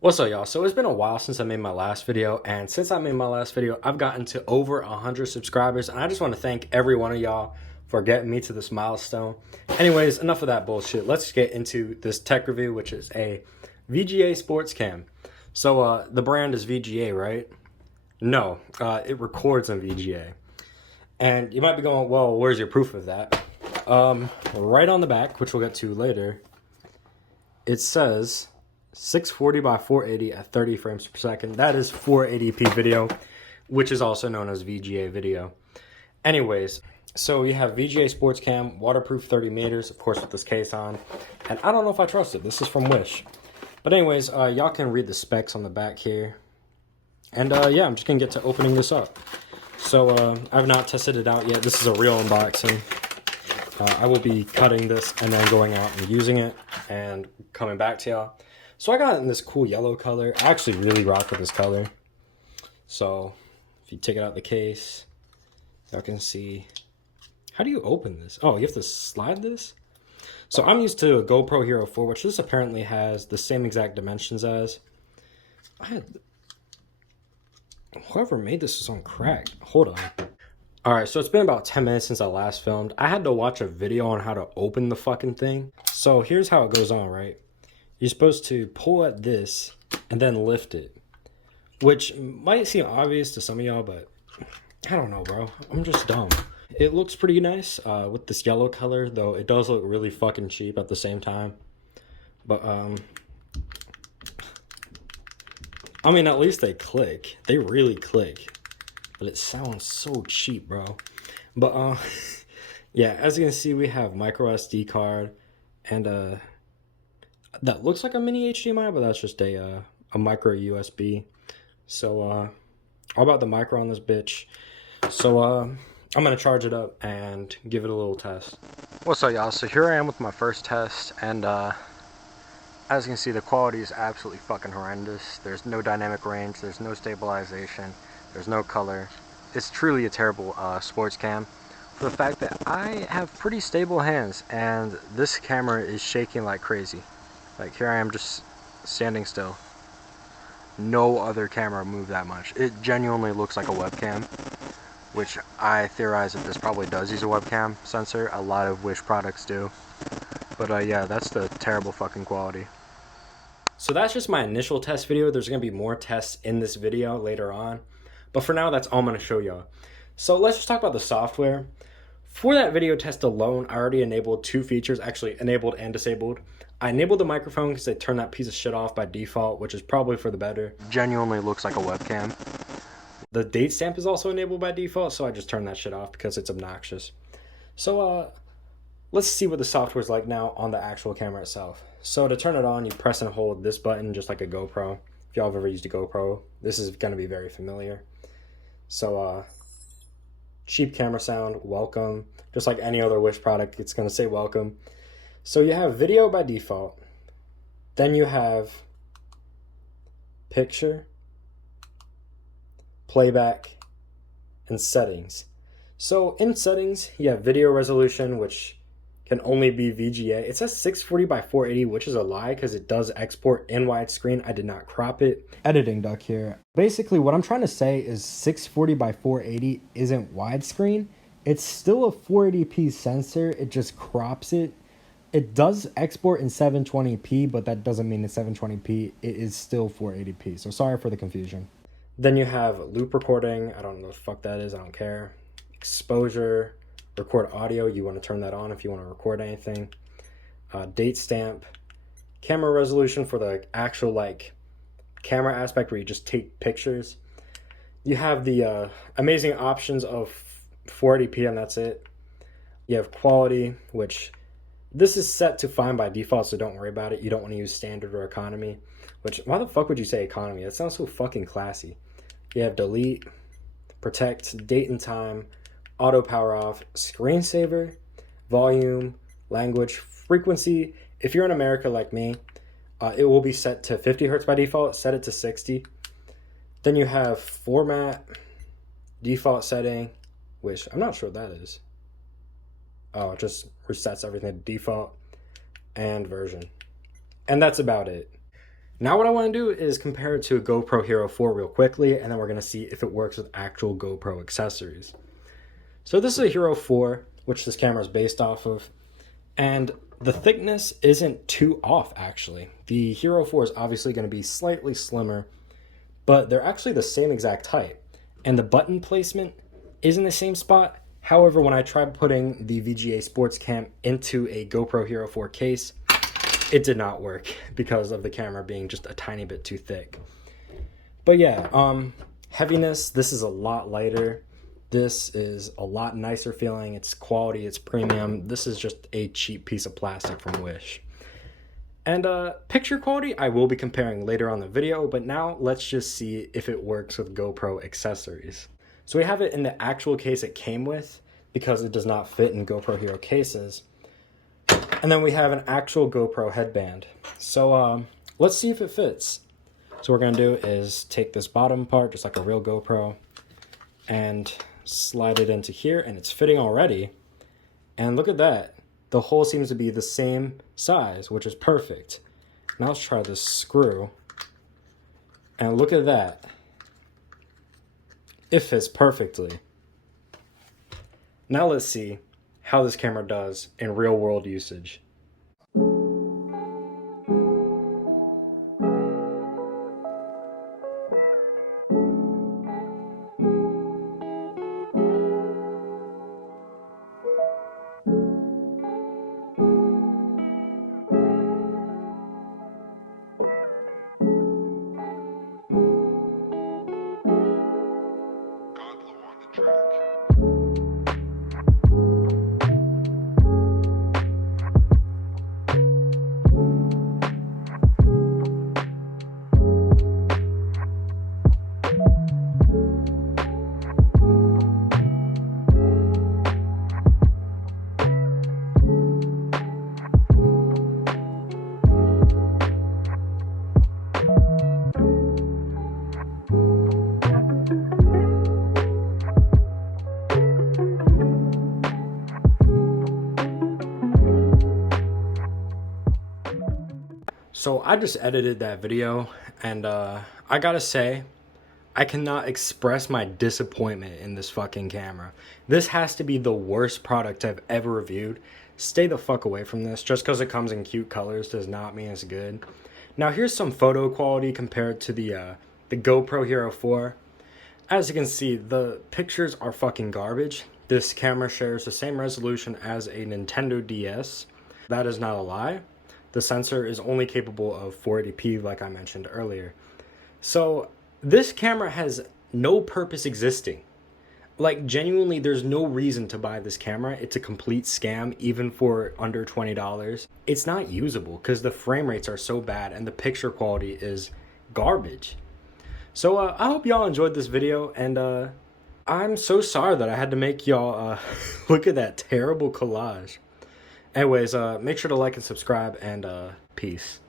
What's up, y'all? So it's been a while since I made my last video, and since I made my last video, I've gotten to over 100 subscribers, and I just want to thank every one of y'all for getting me to this milestone. Anyways, enough of that bullshit. Let's get into this tech review, which is a VGA Sports Cam. So the brand is VGA, right? No, it records on VGA. And you might be going, well, where's your proof of that? Right on the back, which we'll get to later, it says 640 by 480 at 30 frames per second. That is 480p video, which is also known as VGA video. Anyways, so you have VGA Sports Cam, waterproof 30 meters, of course with this case on. And I don't know if I trust it. This is from Wish. But anyways, y'all can read the specs on the back here. And yeah, I'm just going to get to opening this up. So I've not tested it out yet. This is a real unboxing. I will be cutting this and then going out and using it and coming back to y'all. So I got it in this cool yellow color. I actually really rock with this color. So if you take it out of the case, y'all can see. How do you open this? Oh, you have to slide this? So I'm used to a GoPro Hero 4, which this apparently has the same exact dimensions as. Whoever made this is on crack. Hold on. Alright, so it's been about 10 minutes since I last filmed. I had to watch a video on how to open the fucking thing. So here's how it goes on, right? You're supposed to pull at this and then lift it. Which might seem obvious to some of y'all, but I don't know, bro. I'm just dumb. It looks pretty nice with this yellow color, though it does look really fucking cheap at the same time. But, I mean, at least they click. They really click. But it sounds so cheap, bro. But, yeah, as you can see, we have micro SD card and, that looks like a mini HDMI, but that's just a micro USB. So, all about the micro on this bitch. So, I'm going to charge it up and give it a little test. What's up, y'all? So here I am with my first test, and, as you can see, the quality is absolutely fucking horrendous. There's no dynamic range, there's no stabilization, there's no color. It's truly a terrible sports cam for the fact that I have pretty stable hands, and this camera is shaking like crazy. Like, here I am just standing still. No other camera moved that much. It genuinely looks like a webcam, which I theorize that this probably does use a webcam sensor. A lot of Wish products do. But yeah, that's the terrible fucking quality. So that's just my initial test video. There's going to be more tests in this video later on. But for now, that's all I'm going to show y'all. So let's just talk about the software. For that video test alone, I already enabled two features, actually enabled and disabled. I enabled the microphone because they turn that piece of shit off by default, which is probably for the better. Genuinely looks like a webcam. The date stamp is also enabled by default, so I just turned that shit off because it's obnoxious. So let's see what the software is like now on the actual camera itself. So to turn it on, you press and hold this button just like a GoPro. If y'all have ever used a GoPro, this is going to be very familiar. So cheap camera sound, welcome. Just like any other Wish product, it's going to say welcome. So you have video by default. Then you have picture, playback, and settings. So in settings, you have video resolution, which can only be VGA. It says 640 by 480, which is a lie because it does export in widescreen. I did not crop it. Editing duck here. Basically, what I'm trying to say is 640 by 480 isn't widescreen. It's still a 480p sensor. It just crops it. It does export in 720p, but that doesn't mean it's 720p. It is still 480p. So sorry for the confusion. Then you have loop recording. I don't know what the fuck that is. I don't care. Exposure. Record audio, you want to turn that on if you want to record anything. Date stamp, camera resolution for the actual like camera aspect where you just take pictures. You have the amazing options of 480p and that's it. You have quality, which this is set to fine by default, so don't worry about it. You don't want to use standard or economy, which why the fuck would you say economy? That sounds so fucking classy. You have delete, protect, date and time, auto power off, screensaver, volume, language, frequency. If you're in America like me, it will be set to 50 hertz by default. Set it to 60. Then you have format, default setting, which I'm not sure what that is. Oh, it just resets everything to default, and version. And that's about it. Now what I want to do is compare it to a GoPro Hero 4 real quickly, and then we're going to see if it works with actual GoPro accessories. So this is a Hero 4, which this camera is based off of, and the thickness isn't too off actually. The Hero 4 is obviously going to be slightly slimmer, but they're actually the same exact height, and the button placement is in the same spot. However, when I tried putting the VGA Sports Cam into a GoPro Hero 4 case, it did not work because of the camera being just a tiny bit too thick. But yeah, heaviness, this is a lot lighter. This is a lot nicer feeling. It's quality, it's premium. This is just a cheap piece of plastic from Wish. And picture quality, I will be comparing later on the video, but now let's just see if it works with GoPro accessories. So we have it in the actual case it came with because it does not fit in GoPro Hero cases. And then we have an actual GoPro headband. So let's see if it fits. So what we're gonna do is take this bottom part, just like a real GoPro, and slide it into here, and it's fitting already. And look at that. The hole seems to be the same size, which is perfect. Now let's try this screw. And look at that. It fits perfectly. Now let's see how this camera does in real world usage. So I just edited that video, and I gotta say, I cannot express my disappointment in this fucking camera. This has to be the worst product I've ever reviewed. Stay the fuck away from this. Just because it comes in cute colors does not mean it's good. Now here's some photo quality compared to the GoPro Hero 4. As you can see, the pictures are fucking garbage. This camera shares the same resolution as a Nintendo DS. That is not a lie. The sensor is only capable of 480p, like I mentioned earlier. So this camera has no purpose existing. Like, genuinely, there's no reason to buy this camera. It's a complete scam, even for under $20. It's not usable because the frame rates are so bad and the picture quality is garbage. So I hope y'all enjoyed this video, and I'm so sorry that I had to make y'all look at that terrible collage. Anyways, make sure to like and subscribe, and peace.